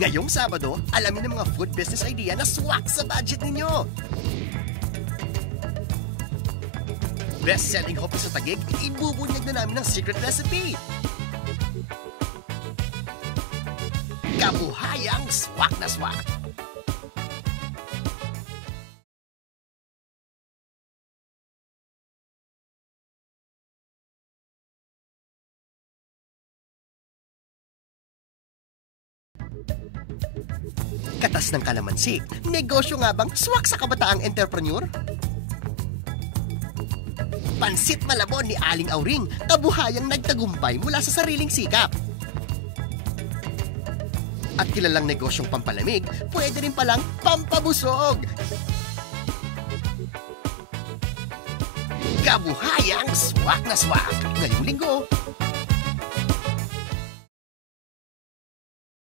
Ngayong Sabado, alamin ang mga food business idea na swak sa budget ninyo. Best-selling hope sa Taguig, ibubunyag na namin ng secret recipe. Kabuhayang swak na swak. Katas ng kalamansi, negosyo nga bang swak sa kabataang entrepreneur? Pansit Malabon ni Aling Auring, kabuhayang nagtagumpay mula sa sariling sikap. At kilalang negosyong pampalamig, pwede rin palang pampabusog. Kabuhayang swak na swak. Ngayong linggo,